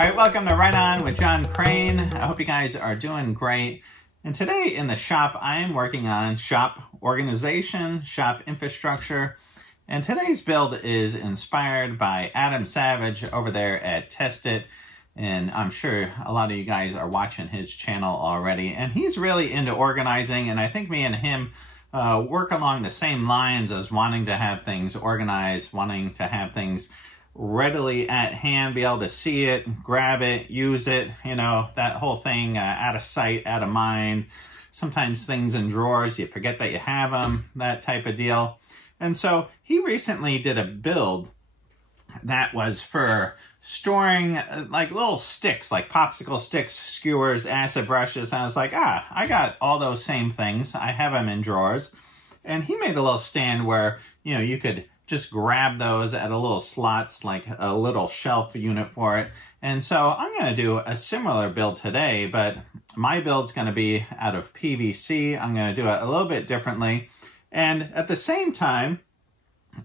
All right, welcome to Right On with John Crane. I hope you guys are doing great. And today in the shop, I am working on shop organization, shop infrastructure. And today's build is inspired by Adam Savage over there at Test It. And I'm sure a lot of you guys are watching his channel already. And he's really into organizing. And I think me and him work along the same lines as wanting to have things organized, wanting to have things readily at hand, be able to see it, grab it, use it, you know, that whole thing, out of sight, out of mind. Sometimes things in drawers, you forget that you have them, that type of deal. And so he recently did a build that was for storing like little sticks, like popsicle sticks, skewers, acid brushes. And I was like, I got all those same things. I have them in drawers. And he made a little stand where, you know, you could just grab those at a little slots, like a little shelf unit for it. And so I'm going to do a similar build today, but my build's going to be out of PVC. I'm going to do it a little bit differently. And at the same time,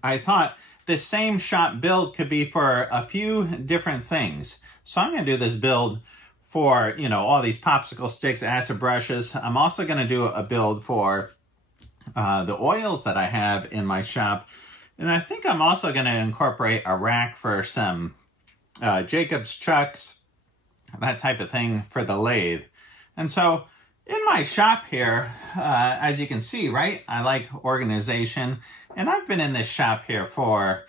I thought this same shop build could be for a few different things. So I'm going to do this build for, you know, all these popsicle sticks, acid brushes. I'm also going to do a build for the oils that I have in my shop. And I think I'm also going to incorporate a rack for some Jacob's chucks, that type of thing for the lathe. And so in my shop here, as you can see, right, I like organization. And I've been in this shop here for,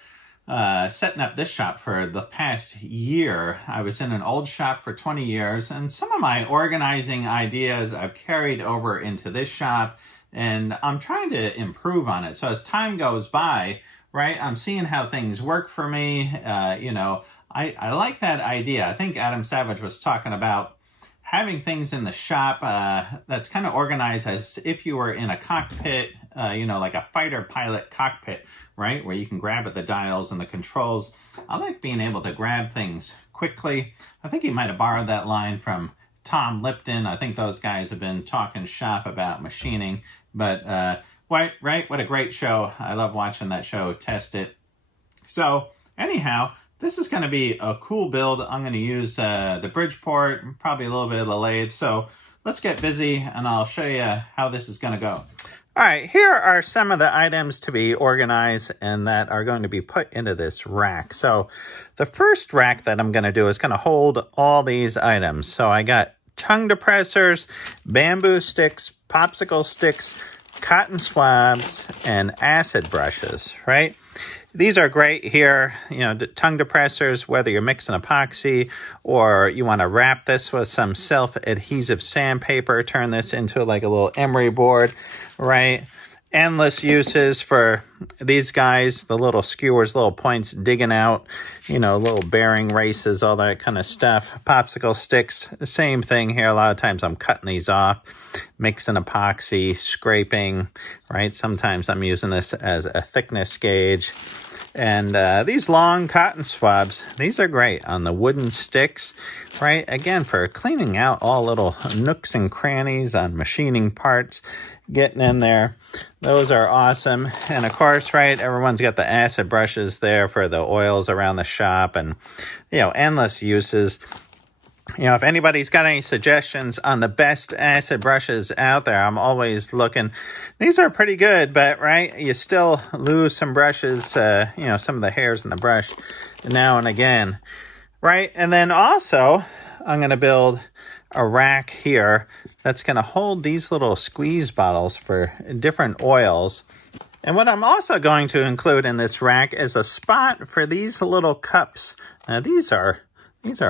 setting up this shop for the past year. I was in an old shop for 20 years. And some of my organizing ideas I've carried over into this shop. And I'm trying to improve on it. So as time goes by, right, I'm seeing how things work for me. You know, I like that idea. I think Adam Savage was talking about having things in the shop that's kind of organized as if you were in a cockpit, you know, like a fighter pilot cockpit, right, where you can grab at the dials and the controls. I like being able to grab things quickly. I think he might have borrowed that line from Tom Lipton. I think those guys have been talking shop about machining. But, right, what a great show. I love watching that show, Test It. So, anyhow, this is going to be a cool build. I'm going to use the Bridgeport, probably a little bit of the lathe. So, let's get busy, and I'll show you how this is going to go. All right, here are some of the items to be organized and that are going to be put into this rack. So, the first rack that I'm going to do is going to hold all these items. So, I got tongue depressors, bamboo sticks, popsicle sticks, cotton swabs, and acid brushes, right? These are great here, you know, tongue depressors, whether you're mixing epoxy or you want to wrap this with some self-adhesive sandpaper, turn this into like a little emery board, right? Endless uses for these guys, the little skewers, little points digging out, you know, little bearing races, all that kind of stuff. Popsicle sticks, the same thing here. A lot of times I'm cutting these off, mixing epoxy, scraping, right? Sometimes I'm using this as a thickness gauge. And these long cotton swabs, these are great on the wooden sticks, right? Again, for cleaning out all little nooks and crannies on machining parts, getting in there. Those are awesome. And of course, right, everyone's got the acid brushes there for the oils around the shop and, you know, endless uses. You know, if anybody's got any suggestions on the best acid brushes out there, I'm always looking. These are pretty good, but, right, you still lose some brushes, you know, some of the hairs in the brush now and again, right? And then also, I'm going to build a rack here that's going to hold these little squeeze bottles for different oils. And what I'm also going to include in this rack is a spot for these little cups. Now, these are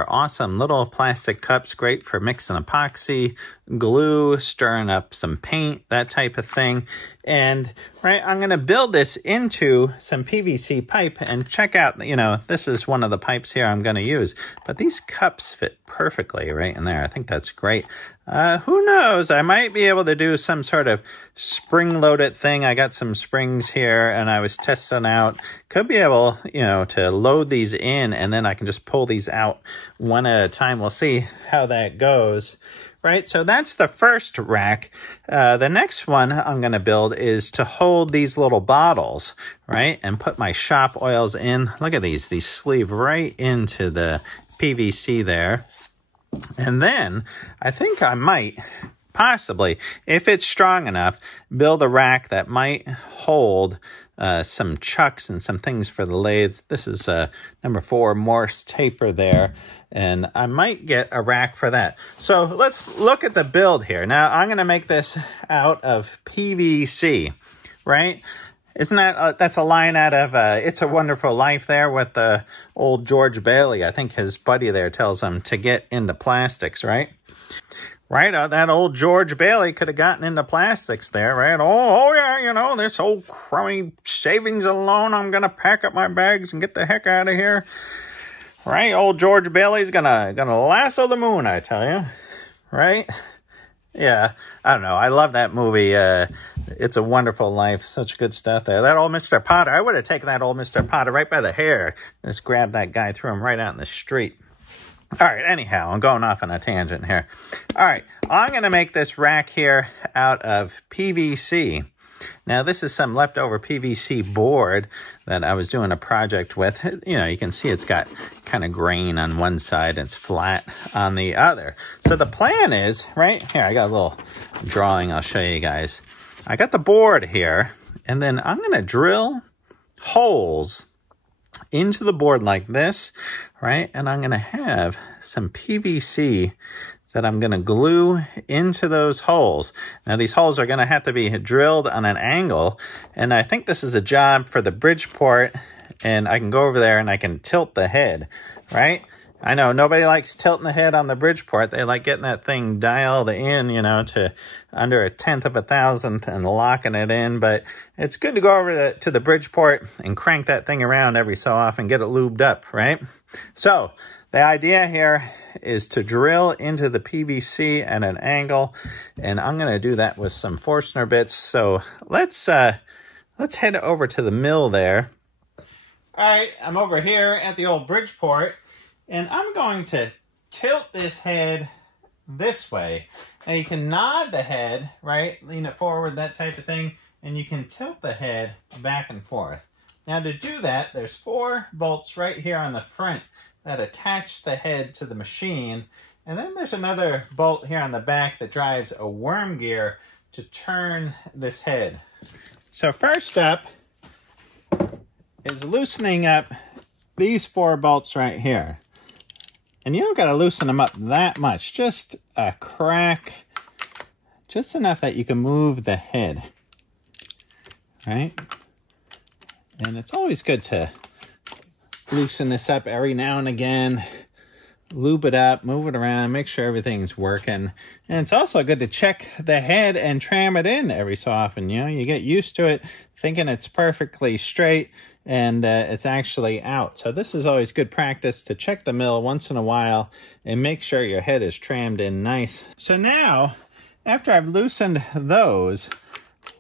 awesome little plastic cups, great for mixing epoxy, glue, stirring up some paint, that type of thing. And, right, I'm going to build this into some PVC pipe and check out, you know, this is one of the pipes here I'm going to use. But these cups fit perfectly right in there. I think that's great. Who knows? I might be able to do some sort of spring-loaded thing. I got some springs here, and I was testing out. Could be able, you know, to load these in, and then I can just pull these out one at a time. We'll see how that goes. Right, so that's the first rack. The next one I'm going to build is to hold these little bottles, right, and put my shop oils in. Look at these sleeve right into the PVC there. And then I think I might possibly, if it's strong enough, build a rack that might hold some chucks and some things for the lathe. This is number 4 Morse taper there, and I might get a rack for that. So let's look at the build here. Now I'm going to make this out of PVC, right? Isn't that, that's a line out of It's a Wonderful Life there with the old George Bailey. I think his buddy there tells him to get into plastics, right? Right, that old George Bailey could have gotten into plastics there, right? Oh yeah, you know, this old crummy savings alone, I'm going to pack up my bags and get the heck out of here. Right, old George Bailey's gonna lasso the moon, I tell you. Right? Yeah, I don't know. I love that movie. It's a Wonderful Life. Such good stuff there. That old Mr. Potter, I would have taken that old Mr. Potter right by the hair. Just grabbed that guy, threw him right out in the street. All right, anyhow, I'm going off on a tangent here. All right, I'm going to make this rack here out of PVC. Now, this is some leftover PVC board that I was doing a project with. You know, you can see it's got kind of grain on one side and it's flat on the other. So the plan is, right here, I got a little drawing I'll show you guys. I got the board here, and then I'm going to drill holes into the board like this, right? And I'm going to have some PVC that I'm going to glue into those holes. Now, these holes are going to have to be drilled on an angle, and I think this is a job for the Bridgeport, and I can go over there and I can tilt the head, right? I know nobody likes tilting the head on the Bridgeport. They like getting that thing dialed in, you know, to under 1/10 of a thousandth and locking it in. But it's good to go over to the Bridgeport and crank that thing around every so often, get it lubed up, right? So the idea here is to drill into the PVC at an angle, and I'm going to do that with some Forstner bits. So let's head over to the mill there. All right, I'm over here at the old Bridgeport. And I'm going to tilt this head this way. Now you can nod the head, right? Lean it forward, that type of thing. And you can tilt the head back and forth. Now to do that, there's 4 bolts right here on the front that attach the head to the machine. And then there's another bolt here on the back that drives a worm gear to turn this head. So first up is loosening up these 4 bolts right here. And you don't got to loosen them up that much, just a crack, just enough that you can move the head, right? And it's always good to loosen this up every now and again, lube it up, move it around, make sure everything's working. And it's also good to check the head and tram it in every so often. You know, you get used to it, thinking it's perfectly straight, and it's actually out. So this is always good practice to check the mill once in a while and make sure your head is trammed in nice. So now, after I've loosened those,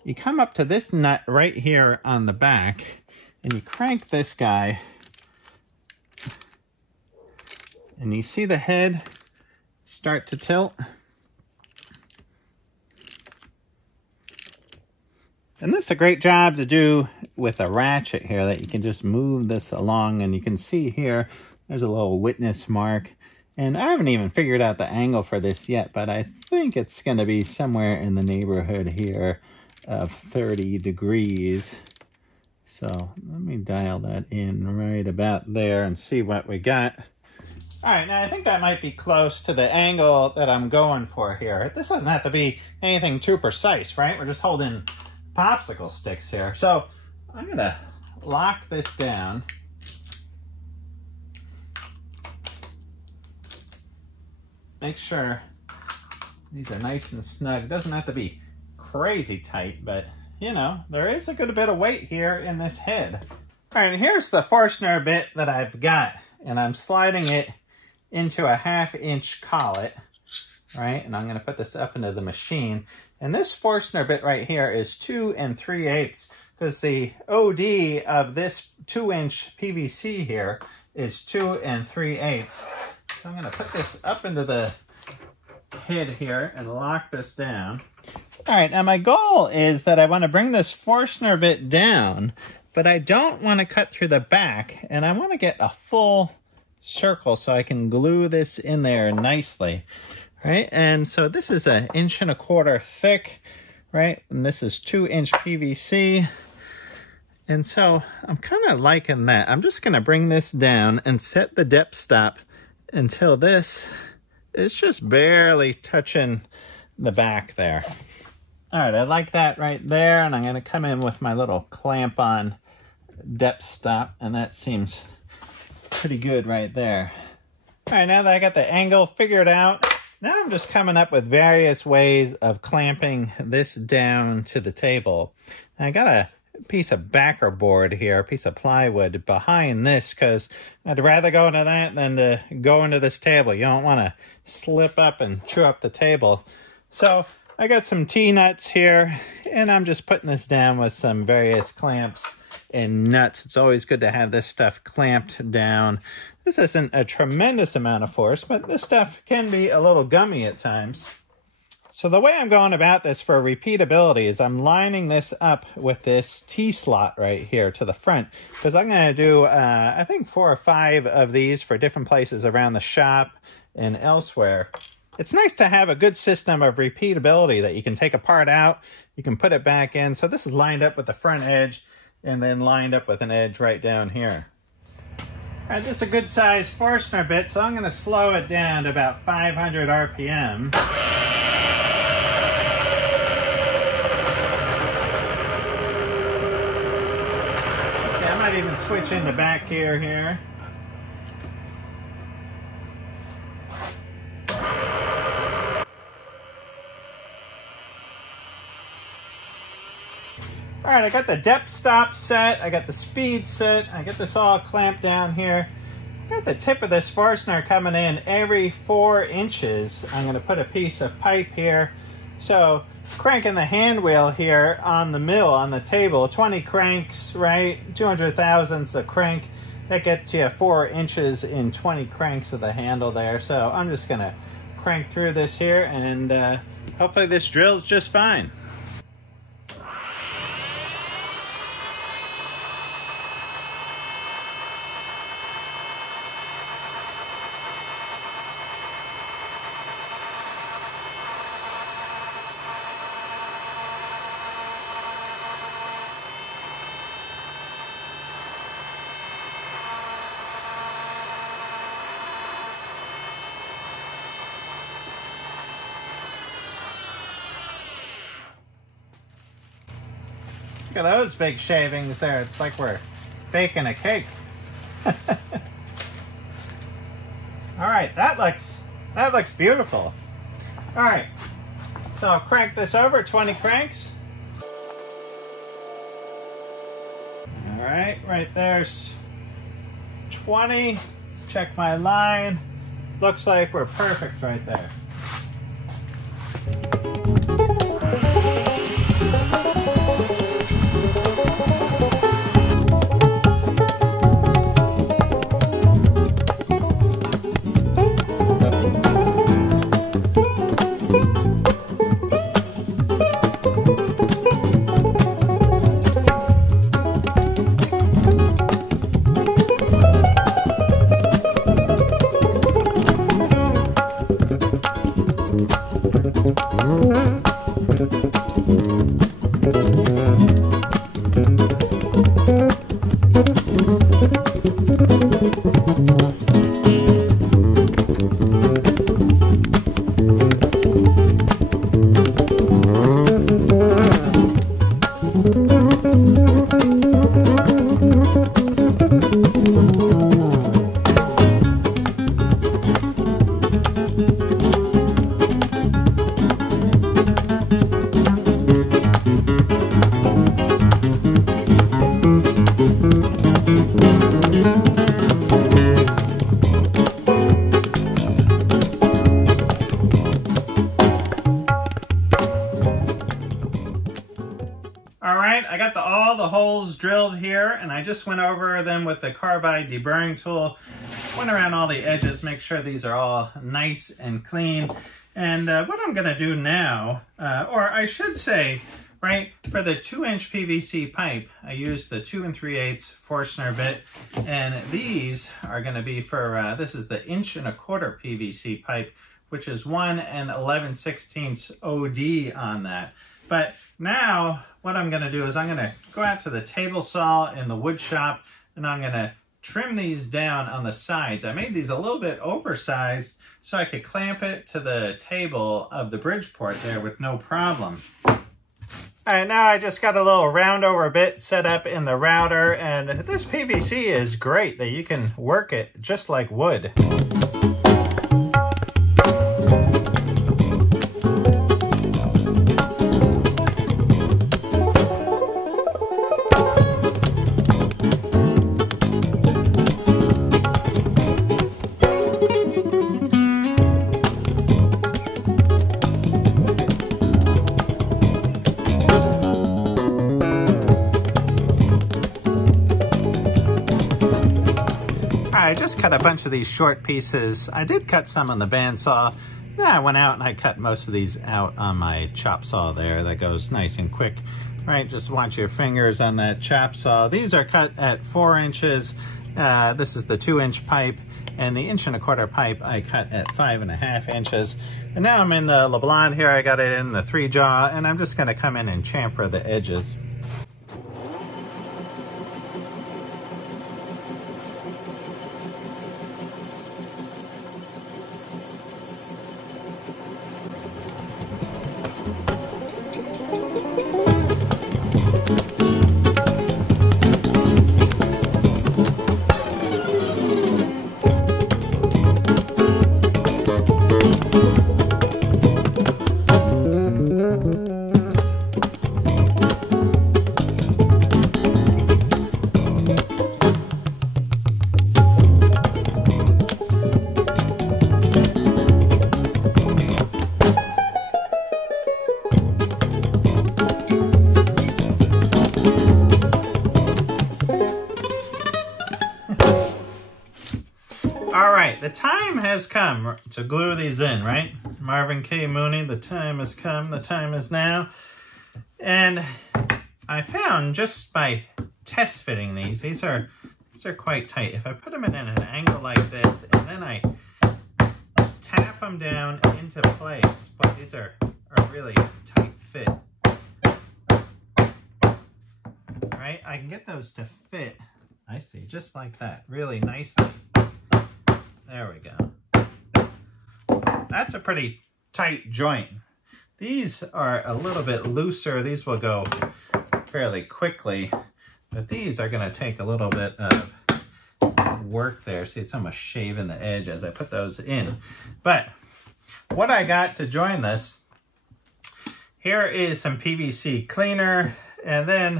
you come up to this nut right here on the back, and you crank this guy, and you see the head start to tilt. And this is a great job to do with a ratchet here, that you can just move this along, and you can see here, there's a little witness mark. And I haven't even figured out the angle for this yet, but I think it's going to be somewhere in the neighborhood here of 30 degrees. So let me dial that in right about there and see what we got. All right, now I think that might be close to the angle that I'm going for here. This doesn't have to be anything too precise, right? We're just holding popsicle sticks here. So I'm going to lock this down. Make sure these are nice and snug. It doesn't have to be crazy tight, but you know, there is a good bit of weight here in this head. All right, and here's the Forstner bit that I've got, and I'm sliding it into a 1/2 inch collet, right? And I'm going to put this up into the machine. And this Forstner bit right here is 2 3/8, because the OD of this 2-inch PVC here is 2 3/8. So I'm going to put this up into the head here and lock this down. All right, now my goal is that I want to bring this Forstner bit down, but I don't want to cut through the back, and I want to get a full circle so I can glue this in there nicely, right? And so this is 1.25 inches thick, right? And this is 2-inch PVC. And so I'm kind of liking that. I'm just gonna bring this down and set the depth stop until this is just barely touching the back there. All right, I like that right there, and I'm gonna come in with my little clamp on depth stop, and that seems pretty good right there. All right, now that I got the angle figured out, now I'm just coming up with various ways of clamping this down to the table. And I got a piece of backer board here, a piece of plywood behind this, because I'd rather go into that than to go into this table. You don't want to slip up and chew up the table. So I got some T-nuts here, and I'm just putting this down with some various clamps and nuts. It's always good to have this stuff clamped down. This isn't a tremendous amount of force, but this stuff can be a little gummy at times. So the way I'm going about this for repeatability is I'm lining this up with this T-slot right here to the front, because I'm going to do, I think 4 or 5 of these for different places around the shop and elsewhere. It's nice to have a good system of repeatability that you can take a part out, you can put it back in. So this is lined up with the front edge and then lined up with an edge right down here. All right, this is a good size Forstner bit, so I'm going to slow it down to about 500 RPM. See, I might even switch into back gear here. All right, I got the depth stop set, I got the speed set, I got this all clamped down here. I got the tip of this Forstner coming in every 4 inches. I'm gonna put a piece of pipe here. So cranking the hand wheel here on the mill, on the table, 20 cranks, right? 200 thousandths a crank. That gets you 4 inches in 20 cranks of the handle there. So I'm just gonna crank through this here, and hopefully this drills just fine. Look at those big shavings there. It's like we're baking a cake. All right, that looks beautiful. All right, so I'll crank this over 20 cranks. All right there's 20. Let's check my line. Looks like we're perfect right there. I got all the holes drilled here, and I just went over them with the carbide deburring tool. Went around all the edges, make sure these are all nice and clean. And what I'm gonna do now, or I should say, right? For the 2-inch PVC pipe, I used the 2 3/8 Forstner bit, and these are going to be for, this is the 1.25" PVC pipe, which is 1 11/16 OD on that. But now what I'm going to do is I'm going to go out to the table saw in the wood shop, and I'm going to trim these down on the sides. I made these a little bit oversized so I could clamp it to the table of the Bridgeport there with no problem. All right, now I just got a little round over bit set up in the router, and this PVC is great that you can work it just like wood. I just cut a bunch of these short pieces. I did cut some on the bandsaw. Then I went out and I cut most of these out on my chop saw there. That goes nice and quick, right? Just watch your fingers on that chop saw. These are cut at 4 inches. This is the 2-inch pipe, and the 1.25" pipe I cut at 5.5 inches. And now I'm in the LeBlanc here. I got it in the 3-jaw, and I'm just gonna come in and chamfer the edges. The time has come to glue these in, right? Marvin K. Mooney, the time has come, the time is now. And I found just by test fitting these are quite tight. If I put them in an angle like this, and then I tap them down into place, but these are really tight fit. Right? I can get those to fit, I see, just like that, really nicely. There we go. That's a pretty tight joint. These are a little bit looser. These will go fairly quickly, but these are going to take a little bit of work there. See, it's almost shaving the edge as I put those in. But what I got to join this, here is some PVC cleaner, and then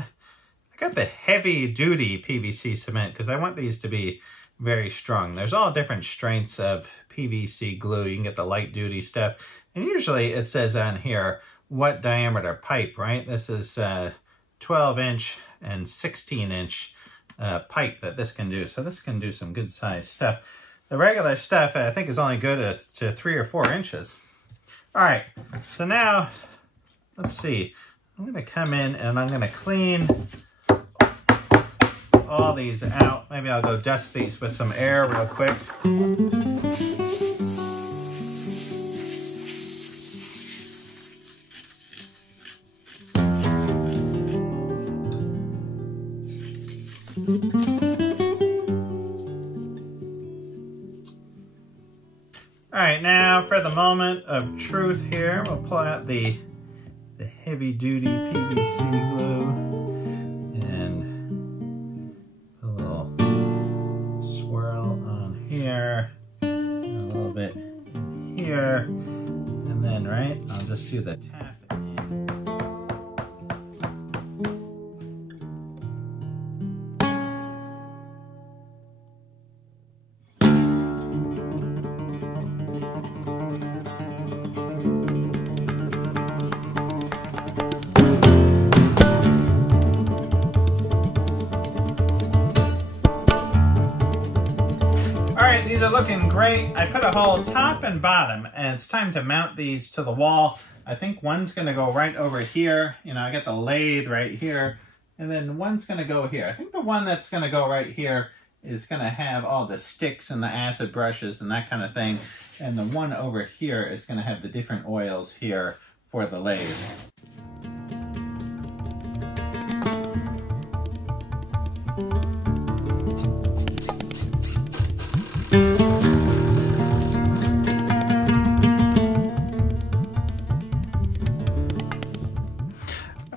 I got the heavy duty PVC cement because I want these to be very strong. There's all different strengths of PVC glue. You can get the light duty stuff, and usually it says on here what diameter pipe, right? This is 12-inch and 16-inch pipe that this can do. So this can do some good size stuff. The regular stuff I think is only good to 3 or 4 inches. All right, so now let's see. I'm gonna come in and I'm gonna clean all these out. Maybe I'll go dust these with some air real quick. All right, now for the moment of truth here, we'll pull out the heavy duty PVC glue. Here, and a little bit here, and then, right, I'll just do the tap in. These are looking great. I put a hole top and bottom, and it's time to mount these to the wall. I think one's gonna go right over here. You know, I got the lathe right here, and then one's gonna go here. I think the one that's gonna go right here is gonna have all the sticks and the acid brushes and that kind of thing. And the one over here is gonna have the different oils here for the lathe.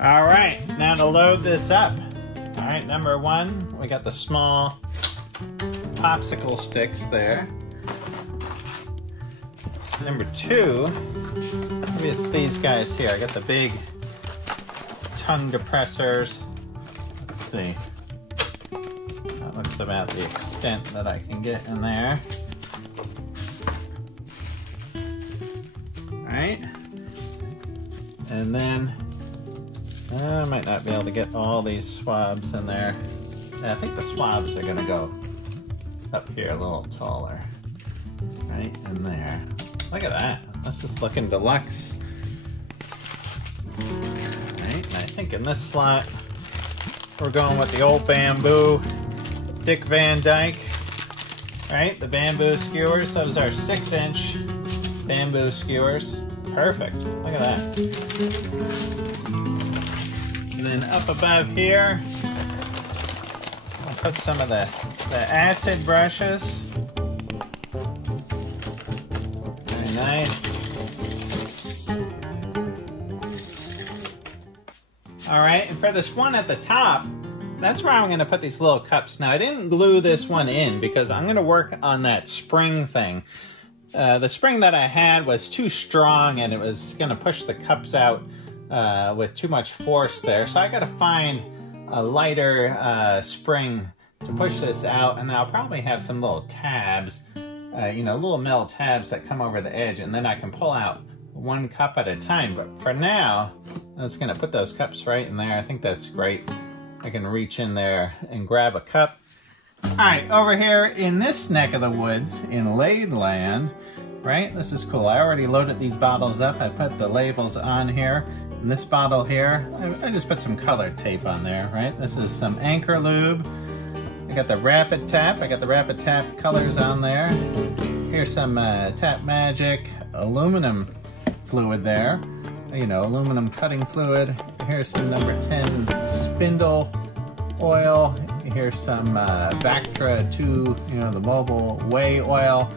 All right, now to load this up. All right, number one, we got the small popsicle sticks there. Number two, maybe it's these guys here. I got the big tongue depressors. Let's see. That looks about the extent that I can get in there. All right. And then I might not be able to get all these swabs in there. Yeah, I think the swabs are gonna go up here a little taller. Right in there. Look at that. This is looking deluxe. Right, and I think in this slot, we're going with the old bamboo Dick Van Dyke. Right, the bamboo skewers. Those are 6-inch bamboo skewers. Perfect. Look at that. And then up above here, I'll put some of the acid brushes. Very nice. All right, and for this one at the top, that's where I'm going to put these little cups. Now, I didn't glue this one in because I'm going to work on that spring thing. The spring that I had was too strong and it was going to push the cups out with too much force there. So I got to find a lighter spring to push this out, and I'll probably have some little tabs, you know, little metal tabs that come over the edge, and then I can pull out one cup at a time. But for now, I'm just going to put those cups right in there. I think that's great. I can reach in there and grab a cup. All right, over here in this neck of the woods in Lathe Land, right? This is cool. I already loaded these bottles up. I put the labels on here. In this bottle here, I just put some colored tape on there, right? This is some Anchor Lube. I got the Rapid Tap. I got the Rapid Tap colors on there. Here's some Tap Magic aluminum fluid there. You know, aluminum cutting fluid. Here's some number 10 spindle oil. Here's some Bactra 2, you know, the mobile whey oil.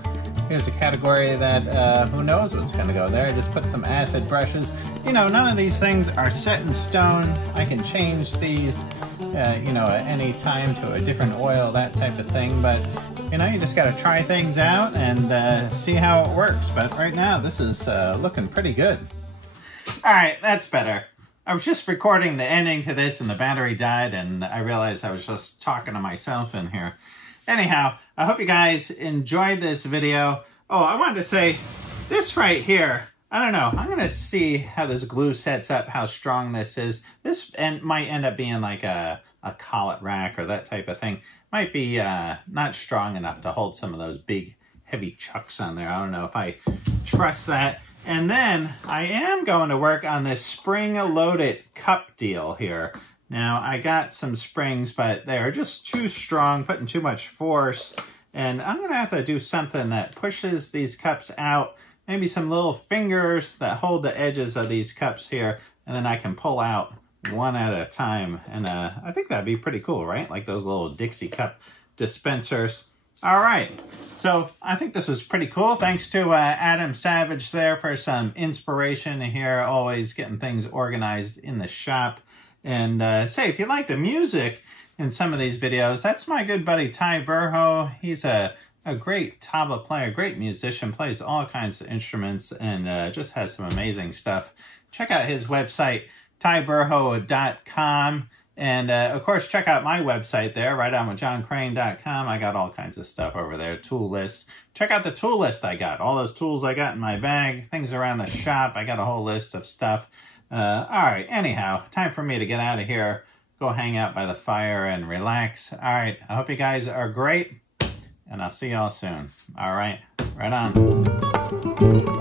Here's a category that who knows what's going to go there. Just put some acid brushes. You know, none of these things are set in stone. I can change these, you know, at any time to a different oil, that type of thing. But, you know, you just got to try things out and see how it works. But right now, this is looking pretty good. All right, that's better. I was just recording the ending to this and the battery died and I realized I was just talking to myself in here. Anyhow, I hope you guys enjoyed this video. Oh, I wanted to say this right here. I don't know. I'm going to see how this glue sets up, how strong this is. This might end up being like a collet rack or that type of thing. Might be not strong enough to hold some of those big, heavy chucks on there. I don't know if I trust that. And then I am going to work on this spring-loaded cup deal here. Now, I got some springs, but they're just too strong, putting too much force. And I'm going to have to do something that pushes these cups out. Maybe some little fingers that hold the edges of these cups here. And then I can pull out one at a time. And I think that'd be pretty cool, right? Like those little Dixie cup dispensers. All right, so I think this was pretty cool. Thanks to Adam Savage there for some inspiration here, always getting things organized in the shop. And say, if you like the music in some of these videos, that's my good buddy Ty Burhoe. He's a great tabla player, great musician, plays all kinds of instruments, and just has some amazing stuff. Check out his website, tyburhoe.com. And, of course, check out my website there, rightonwithjohncrane.com. I got all kinds of stuff over there, tool lists. Check out the tool list I got, all those tools I got in my bag, things around the shop. I got a whole list of stuff. All right, anyhow, time for me to get out of here, go hang out by the fire and relax. All right, I hope you guys are great, and I'll see y'all soon. All right, right on.